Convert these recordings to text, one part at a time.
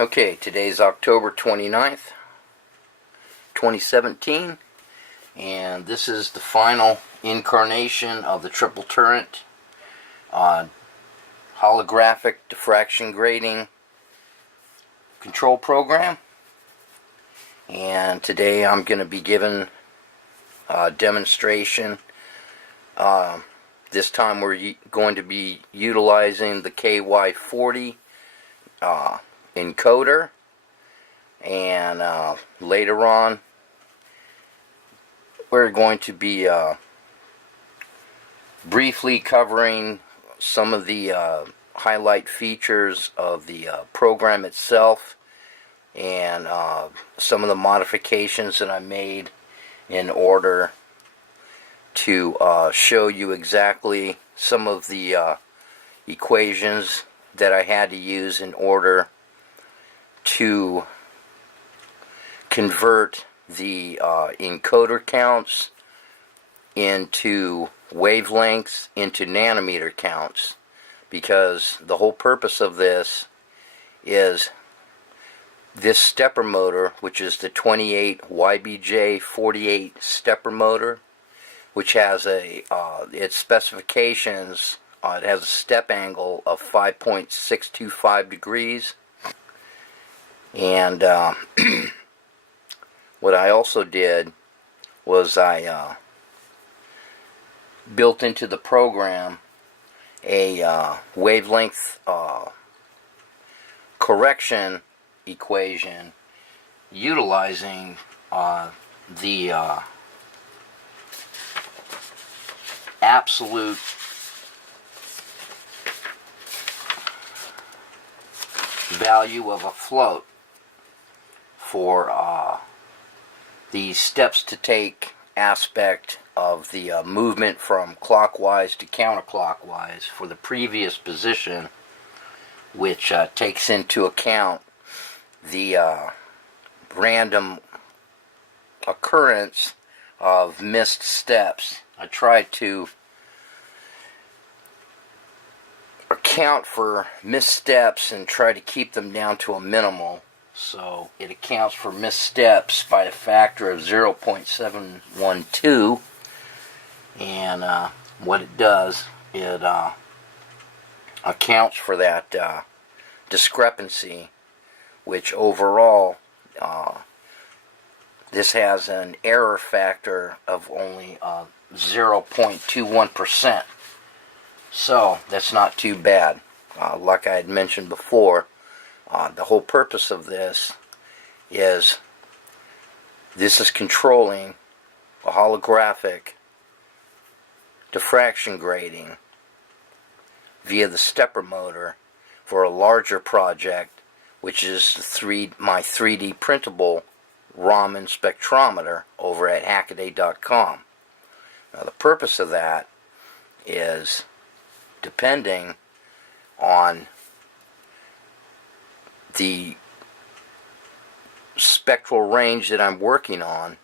Okay, today's October 29th, 2017, and this is the final incarnation of the triple turret holographic diffraction grating control program. And today I'm going to be giving a demonstration. This time we're going to be utilizing the KY-040 encoder, and later on we're going to be briefly covering some of the highlight features of the program itself, and some of the modifications that I made in order to show you exactly some of the equations that I had to use in order to convert the encoder counts into wavelengths into nanometer counts, because the whole purpose of this is this stepper motor, which is the 28 YBJ48 stepper motor, which has its specifications. It has a step angle of 5.625 degrees. And what I also did was I built into the program a wavelength correction equation utilizing the absolute value of a float for the steps to take aspect of the movement from clockwise to counterclockwise for the previous position, which takes into account the random occurrence of missed steps. I tried to account for missteps and try to keep them down to a minimal. So it accounts for missteps by a factor of 0.712, and what it does, it accounts for that discrepancy, which overall this has an error factor of only 0.21%. So that's not too bad. Like I had mentioned before, the whole purpose of this is controlling a holographic diffraction grating via the stepper motor for a larger project, which is my 3D printable Raman spectrometer over at Hackaday.com. Now the purpose of that is, depending on the spectral range that I'm working on,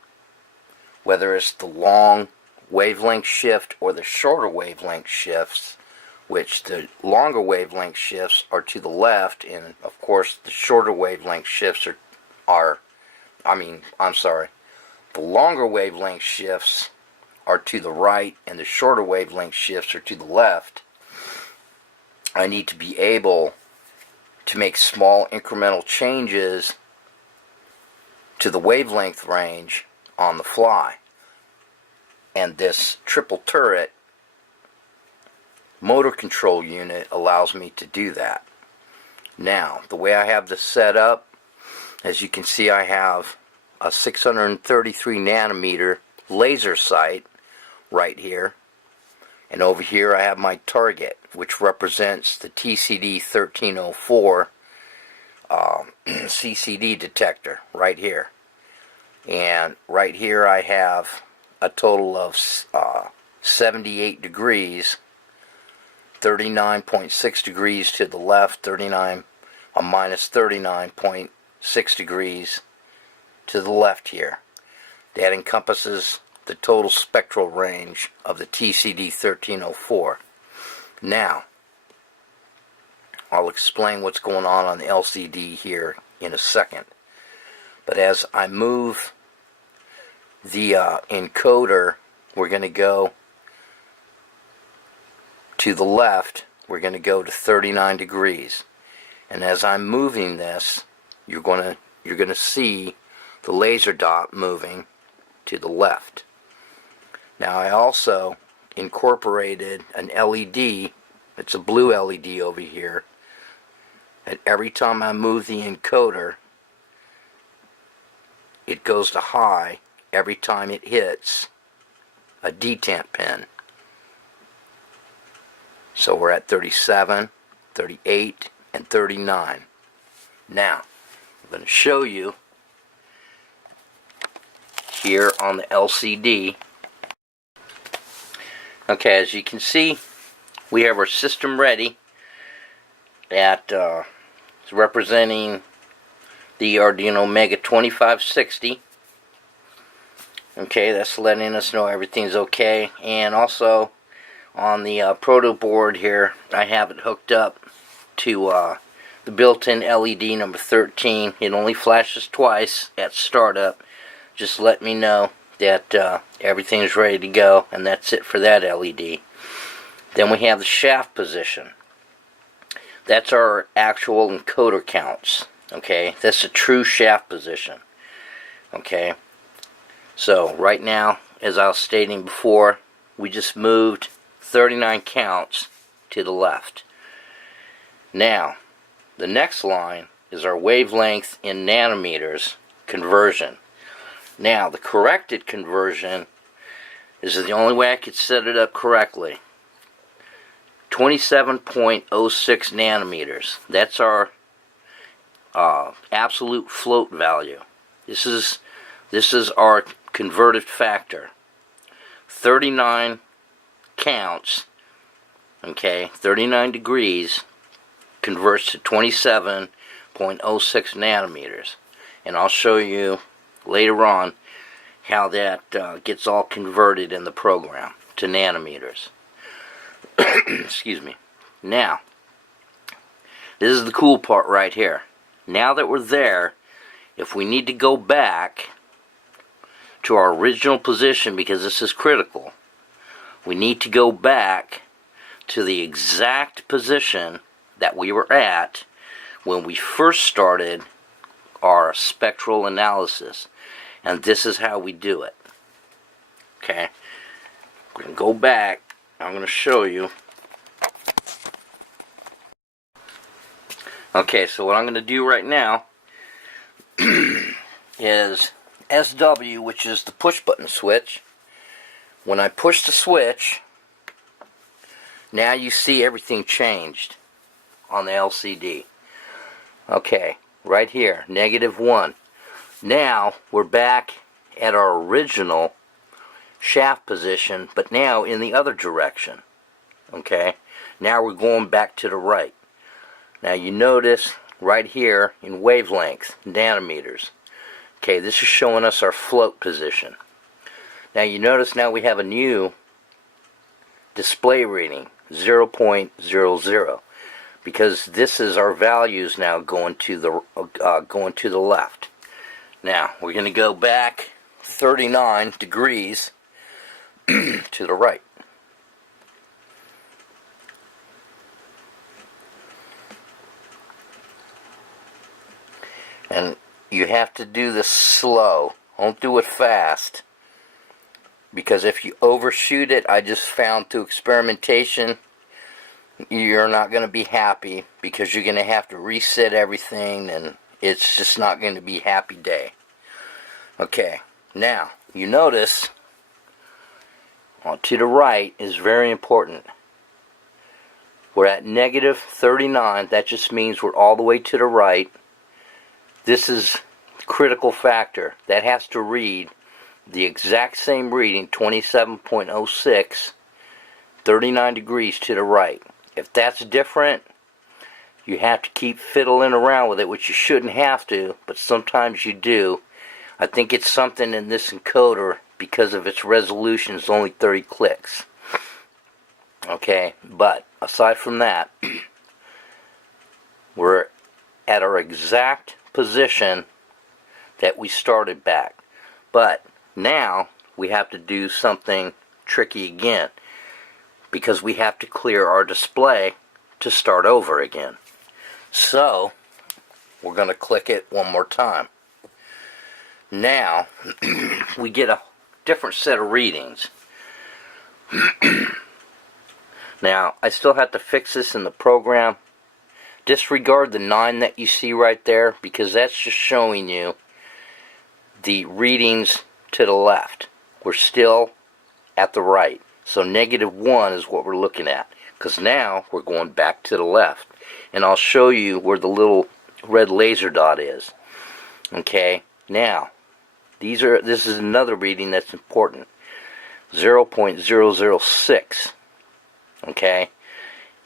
whether it's the long wavelength shift or the shorter wavelength shifts, which the longer wavelength shifts are to the left, and of course the shorter wavelength shifts the longer wavelength shifts are to the right and the shorter wavelength shifts are to the left. I need to be able to make small incremental changes to the wavelength range on the fly. And this triple turret motor control unit allows me to do that. Now, the way I have this set up, as you can see, I have a 633 nanometer laser sight right here. And over here I have my target, which represents the TCD 1304 CCD detector right here. And right here I have a total of 78 degrees, 39.6 degrees to the left, minus 39.6 degrees to the left here. That encompasses the total spectral range of the TCD 1304. Now, I'll explain what's going on the LCD here in a second. But as I move the encoder, we're going to go to the left. We're going to go to 39 degrees. And as I'm moving this, you're going to see the laser dot moving to the left. Now I also incorporated an LED. It's a blue LED over here. And every time I move the encoder, it goes to high every time it hits a detent pin. So we're at 37, 38, and 39. Now, I'm going to show you here on the LCD. Okay, as you can see, we have our system ready. That is representing the Arduino Mega 2560. Okay, that's letting us know everything's okay. And also on the proto board here, I have it hooked up to the built-in LED number 13. It only flashes twice at startup. Just let me know that everything's ready to go, and that's it for that LED. Then we have the shaft position. That's our actual encoder counts. Okay, that's a true shaft position. Okay, so right now, as I was stating before, we just moved 39 counts to the left. Now, the next line is our wavelength in nanometers conversion. Now, the corrected conversion is the only way I could set it up correctly. 27.06 nanometers. That's our absolute float value. This is our converted factor. 39 counts, okay, 39 degrees converts to 27.06 nanometers. And I'll show you later on how that gets all converted in the program to nanometers. Excuse me. Now, this is the cool part right here. Now that we're there, if we need to go back to our original position, because this is critical, we need to go back to the exact position that we were at when we first started our spectral analysis. And this is how we do it. Okay, we're going to go back. I'm going to show you. Okay, so what I'm going to do right now is SW, which is the push button switch. When I push the switch, now you see everything changed on the LCD. Okay, right here, -1. Now we're back at our original shaft position, but now in the other direction. Okay, now we're going back to the right. Now you notice right here in wavelength, nanometers. Okay, this is showing us our float position. Now you notice now we have a new display reading, 0.00, because this is our values now going to the left. Now we're going to go back 39 degrees to the right. And you have to do this slow. Don't do it fast. Because if you overshoot it, I just found through experimentation, you're not going to be happy, because you're going to have to reset everything, and it's just not going to be a happy day. Okay, now you notice to the right is very important. We're at -39. That just means we're all the way to the right. This is critical factor. That has to read the exact same reading, 27.06, 39 degrees to the right. If that's different, you have to keep fiddling around with it, which you shouldn't have to, but sometimes you do. I think it's something in this encoder, because of its resolution, is only 30 clicks. Okay, but aside from that, we're at our exact position that we started back. But now we have to do something tricky again, because we have to clear our display to start over again. So we're going to click it one more time. Now we get a different set of readings. Now I still have to fix this in the program. Disregard the 9 that you see right there, because that's just showing you the readings to the left. We're still at the right. So -1 is what we're looking at, because now we're going back to the left. And I'll show you where the little red laser dot is. Okay, now this is another reading that's important. 0.006. Okay,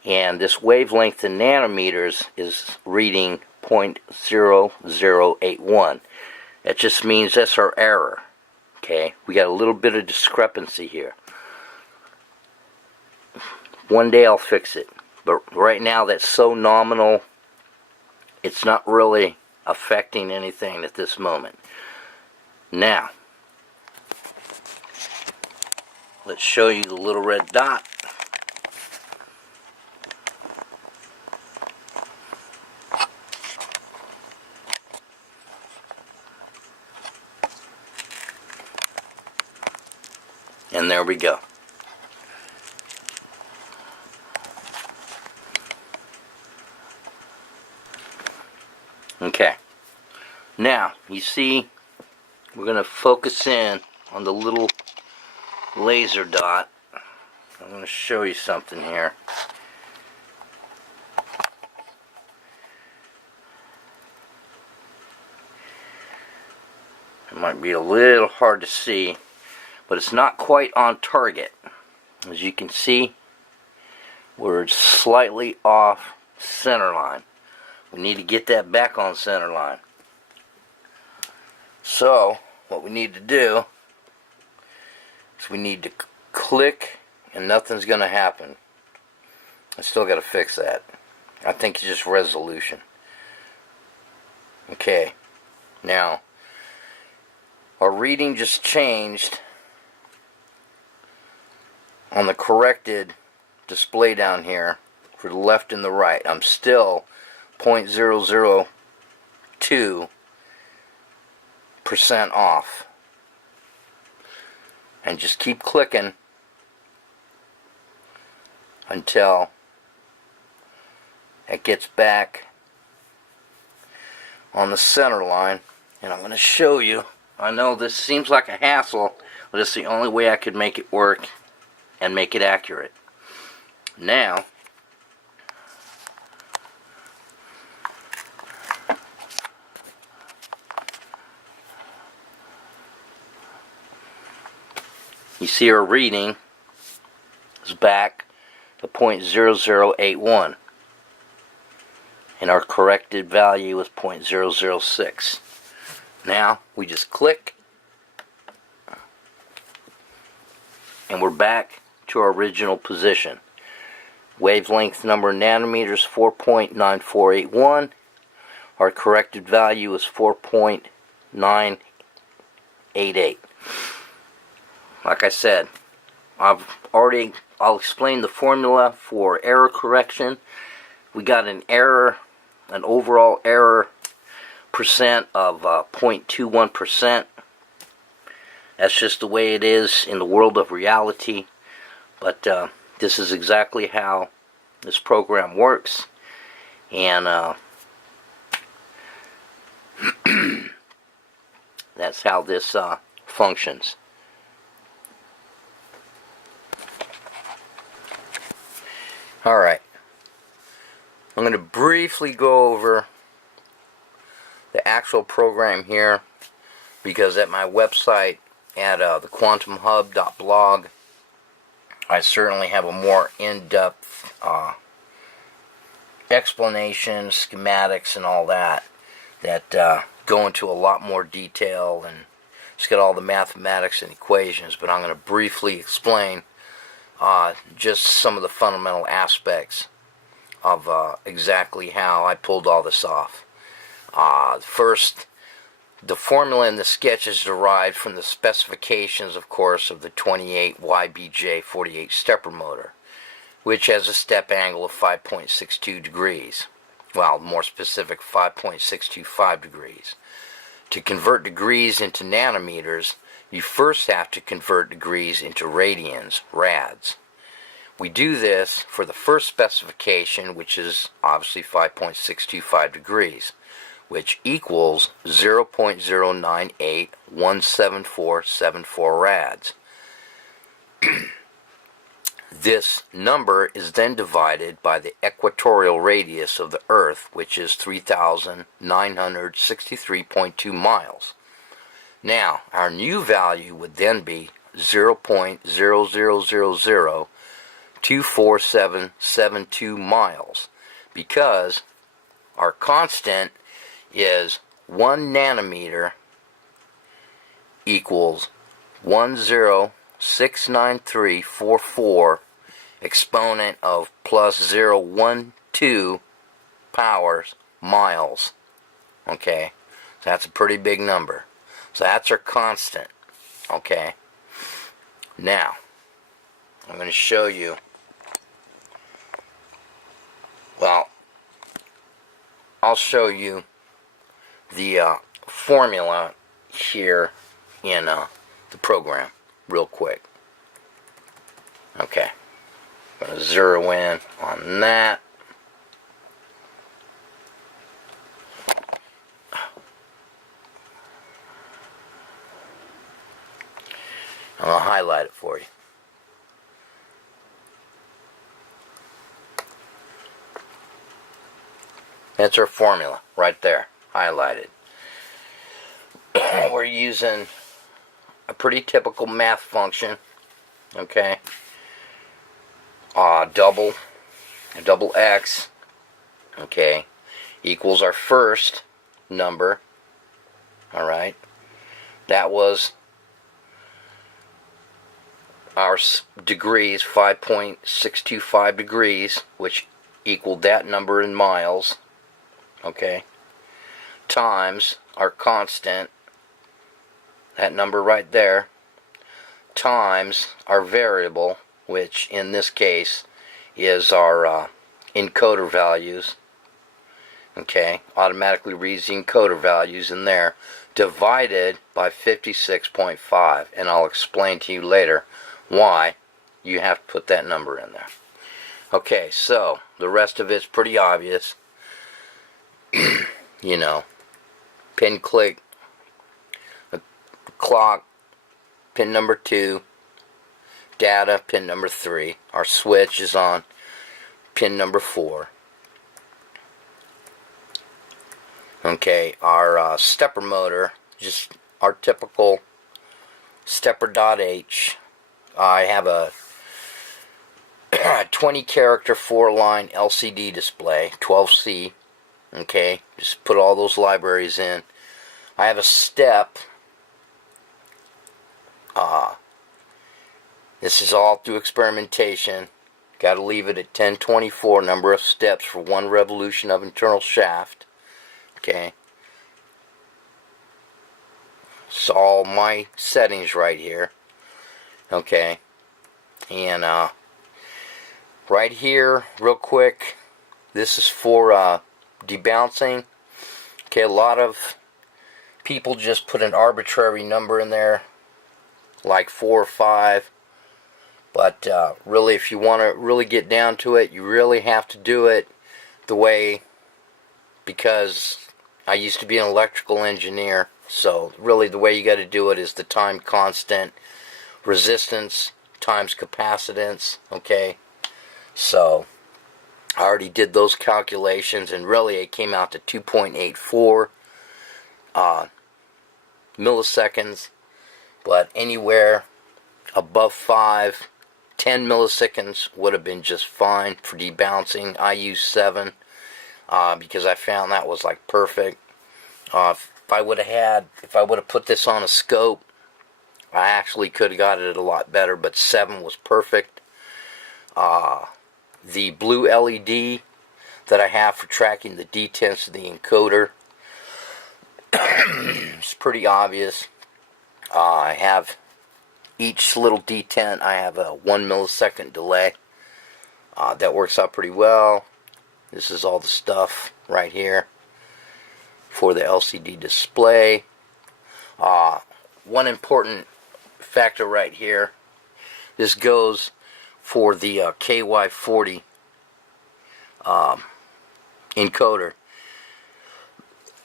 and this wavelength in nanometers is reading 0.0081. That just means that's our error. Okay, we got a little bit of discrepancy here. One day I'll fix it, but right now that's so nominal, it's not really affecting anything at this moment. Now, let's show you the little red dot. And there we go. Okay. Now, you see, we're going to focus in on the little laser dot. I'm going to show you something here. It might be a little hard to see, but it's not quite on target. As you can see, we're slightly off center line. We need to get that back on center line. So, what we need to do is we need to click, and nothing's going to happen. I still got to fix that. I think it's just resolution. Okay, now, our reading just changed on the corrected display down here for the left and the right. I'm still 0.002% off. And just keep clicking until it gets back on the center line. And I'm going to show you. I know this seems like a hassle, but it's the only way I could make it work and make it accurate. Now, you see our reading is back to 0.0081, and our corrected value is 0.006. Now we just click, and we're back to our original position. Wavelength number nanometers 4.9481. Our corrected value is 4.988. Like I said, I'll explain the formula for error correction. We got an overall error percent of 0.21%. That's just the way it is in the world of reality. But this is exactly how this program works. And that's how this functions. Alright, I'm going to briefly go over the actual program here, because at my website at thequantumhub.blog I certainly have a more in-depth explanation, schematics and all that go into a lot more detail, and it's got all the mathematics and equations, but I'm going to briefly explain just some of the fundamental aspects of exactly how I pulled all this off. First, the formula in the sketch is derived from the specifications, of course, of the 28YBJ48 stepper motor, which has a step angle of 5.62 degrees. Well, more specific, 5.625 degrees. To convert degrees into nanometers, you first have to convert degrees into radians, rads. We do this for the first specification, which is obviously 5.625 degrees, which equals 0.09817474 rads. This number is then divided by the equatorial radius of the Earth, which is 3,963.2 miles. Now, our new value would then be 0.000024772 miles, because our constant is 1 nanometer equals 1069344 exponent of plus 0.12 powers miles. Okay, so that's a pretty big number. So that's our constant. Okay, now I'm going to show you, well, I'll show you the formula here in the program real quick. Okay, I'm going to zero in on that. I'll highlight it for you. That's our formula right there, highlighted. We're using a pretty typical math function, okay? Double X, okay, equals our first number, all right? That was our degrees, 5.625 degrees, which equaled that number in miles, okay, times our constant, that number right there, times our variable, which in this case is our encoder values, okay, automatically reads the encoder values in there, divided by 56.5, and I'll explain to you later why you have to put that number in there. Okay, so the rest of it's pretty obvious. You know, pin click, clock, pin number 2, data, pin number 3. Our switch is on pin number 4. Okay, our stepper motor, just our typical stepper.h. I have a 20 character 4-line LCD display, 12C. Okay, just put all those libraries in. I have a step. This is all through experimentation. Got to leave it at 1024 number of steps for one revolution of internal shaft. Okay. It's all my settings right here. Okay. And right here, real quick, this is for debouncing. Okay, a lot of people just put an arbitrary number in there, like 4 or 5. But really, if you want to really get down to it, you really have to do it the way, because I used to be an electrical engineer, so really the way you got to do it is the time constant, resistance times capacitance, okay? So I already did those calculations, and really it came out to 2.84 milliseconds, but anywhere above 5, 10 milliseconds would have been just fine for debouncing. I used 7 because I found that was like perfect. If I would have put this on a scope, I actually could have got it a lot better, but 7 was perfect. The blue LED that I have for tracking the detents of the encoder, It's pretty obvious. I have each little detent, I have a 1 millisecond delay. That works out pretty well. This is all the stuff right here for the LCD display. One important factor right here, this goes for the KY-040 encoder.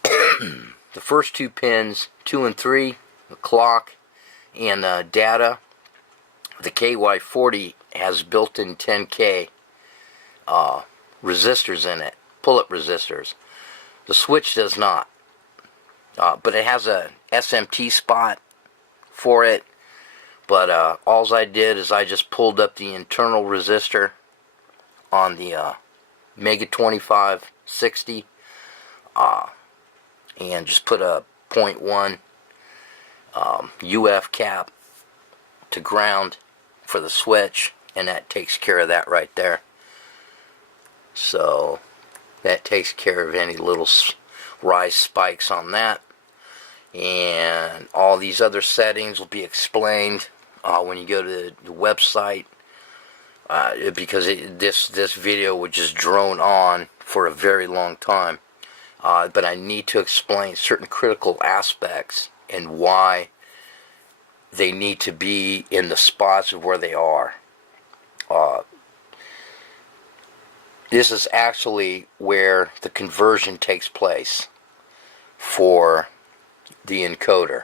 The first two pins, 2 and 3, the clock and data. The KY-040 has built-in 10K resistors in it, pull-up resistors. The switch does not, but it has a SMT spot for it. But all I did is I just pulled up the internal resistor on the Mega 2560 and just put a 0.1 UF cap to ground for the switch, and that takes care of that right there. So that takes care of any little rise spikes on that, and all these other settings will be explained when you go to the website, because this video would just drone on for a very long time, but I need to explain certain critical aspects and why they need to be in the spots of where they are. This is actually where the conversion takes place for the encoder,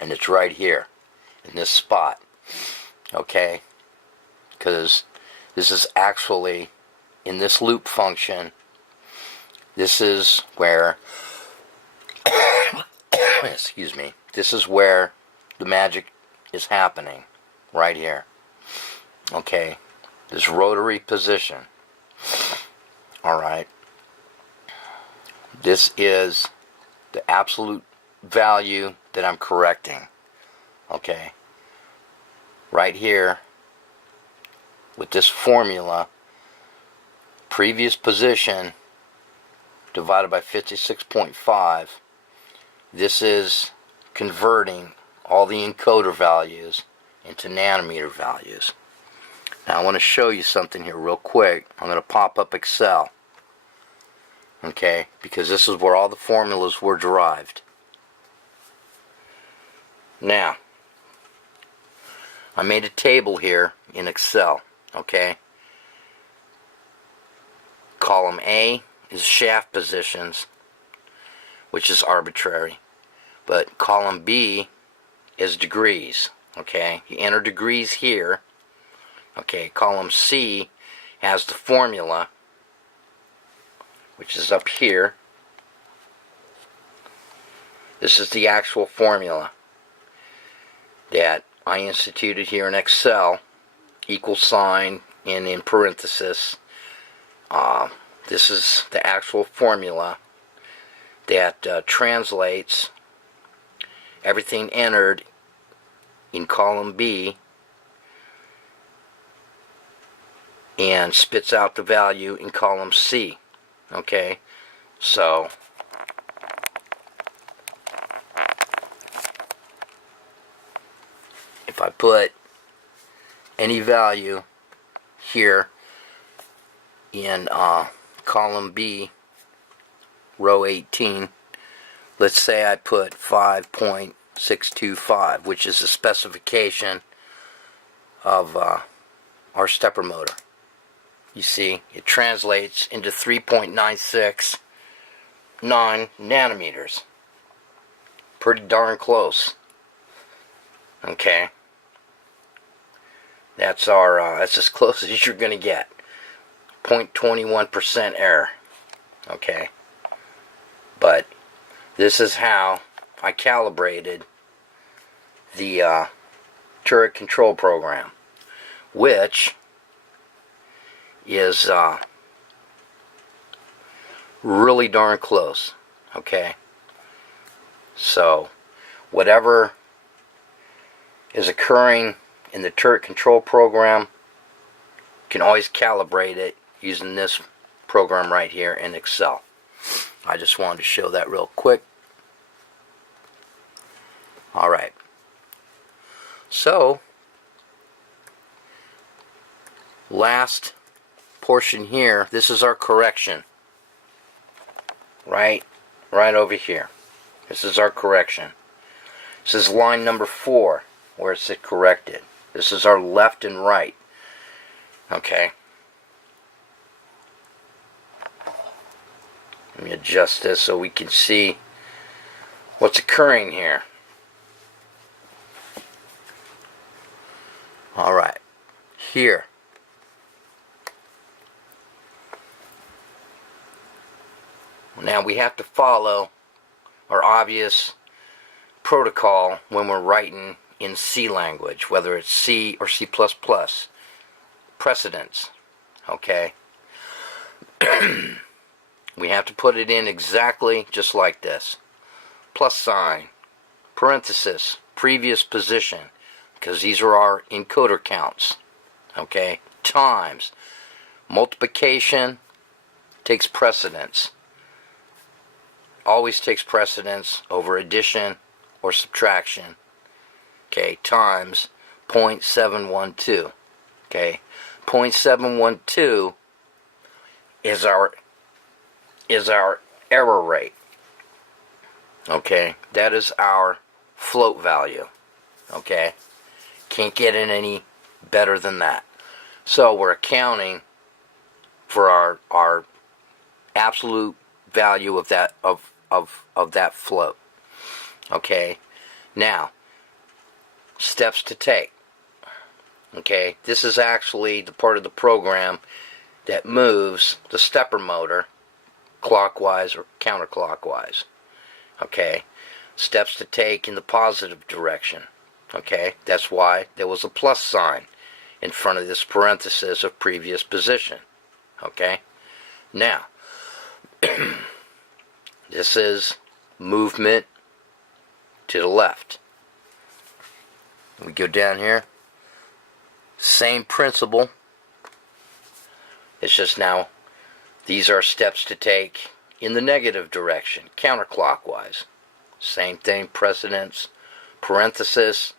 and it's right here in this spot, okay? Because this is actually in this loop function. This is where excuse me, this is where the magic is happening, right here, okay? This rotary position. Alright, this is the absolute value that I'm correcting, okay? Right here, with this formula, previous position divided by 56.5, this is converting all the encoder values into nanometer values. Now I want to show you something here real quick. I'm going to pop up Excel, okay, because this is where all the formulas were derived. Now, I made a table here in Excel, okay? Column A is shaft positions, which is arbitrary, but column B is degrees, okay? You enter degrees here. Okay, column C has the formula, which is up here. This is the actual formula that I instituted here in Excel, equal sign and in parenthesis. This is the actual formula that translates everything entered in column B and spits out the value in column C. Okay, so if I put any value here in column B, row 18, let's say I put 5.625, which is the specification of our stepper motor. You see, it translates into 3.969 nanometers. Pretty darn close. Okay, that's our that's as close as you're gonna get. 0.21% error. Okay, but this is how I calibrated the turret control program, which is really darn close. Okay, so whatever is occurring in the turret control program, you can always calibrate it using this program right here in Excel. I just wanted to show that real quick. Alright. So, last portion here, this is our correction. Right over here. This is our correction. This is line number 4, where it's corrected. This is our left and right. Okay. Let me adjust this so we can see what's occurring here. Alright. Here. Now we have to follow our obvious protocol when we're writing in C language, whether it's C or C++. Precedence. Okay? We have to put it in exactly just like this. Plus sign, parenthesis, previous position, because these are our encoder counts. Okay? Times. Multiplication takes precedence. Always takes precedence over addition or subtraction. Okay, times 0.712. Okay, 0.712 is our error rate. Okay, that is our float value. Okay, can't get in any better than that. So we're accounting for our absolute value of that of that float. Okay, now steps to take. Okay, this is actually the part of the program that moves the stepper motor clockwise or counterclockwise. Okay, steps to take in the positive direction. Okay, that's why there was a plus sign in front of this parenthesis of previous position. Okay, now this is movement to the left. We go down here. Same principle. It's just now these are steps to take in the negative direction, counterclockwise. Same thing, precedence, parenthesis,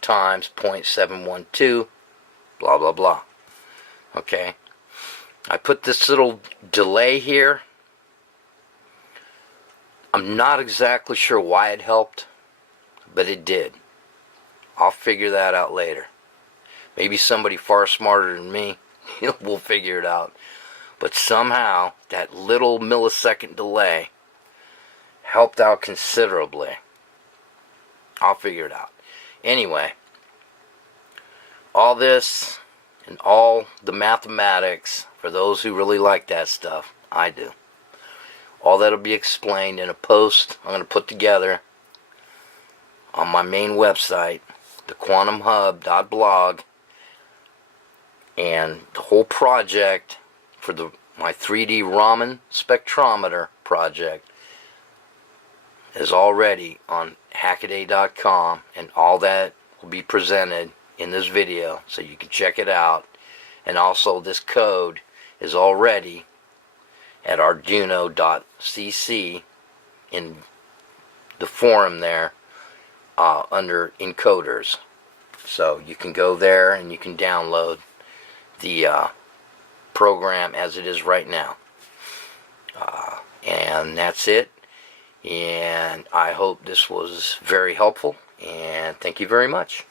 times 0.712, blah, blah, blah. Okay. I put this little delay here. I'm not exactly sure why it helped, but it did. I'll figure that out later. Maybe somebody far smarter than me will figure it out. But somehow, that little millisecond delay helped out considerably. I'll figure it out. Anyway, all this and all the mathematics, for those who really like that stuff, I do. All that will be explained in a post I'm going to put together on my main website, thequantumhub.blog, and the whole project for my 3D Raman spectrometer project is already on hackaday.com, and all that will be presented in this video, so you can check it out. And also this code is already at arduino.cc in the forum there under encoders. So you can go there and you can download the program as it is right now. And that's it. And I hope this was very helpful. And thank you very much.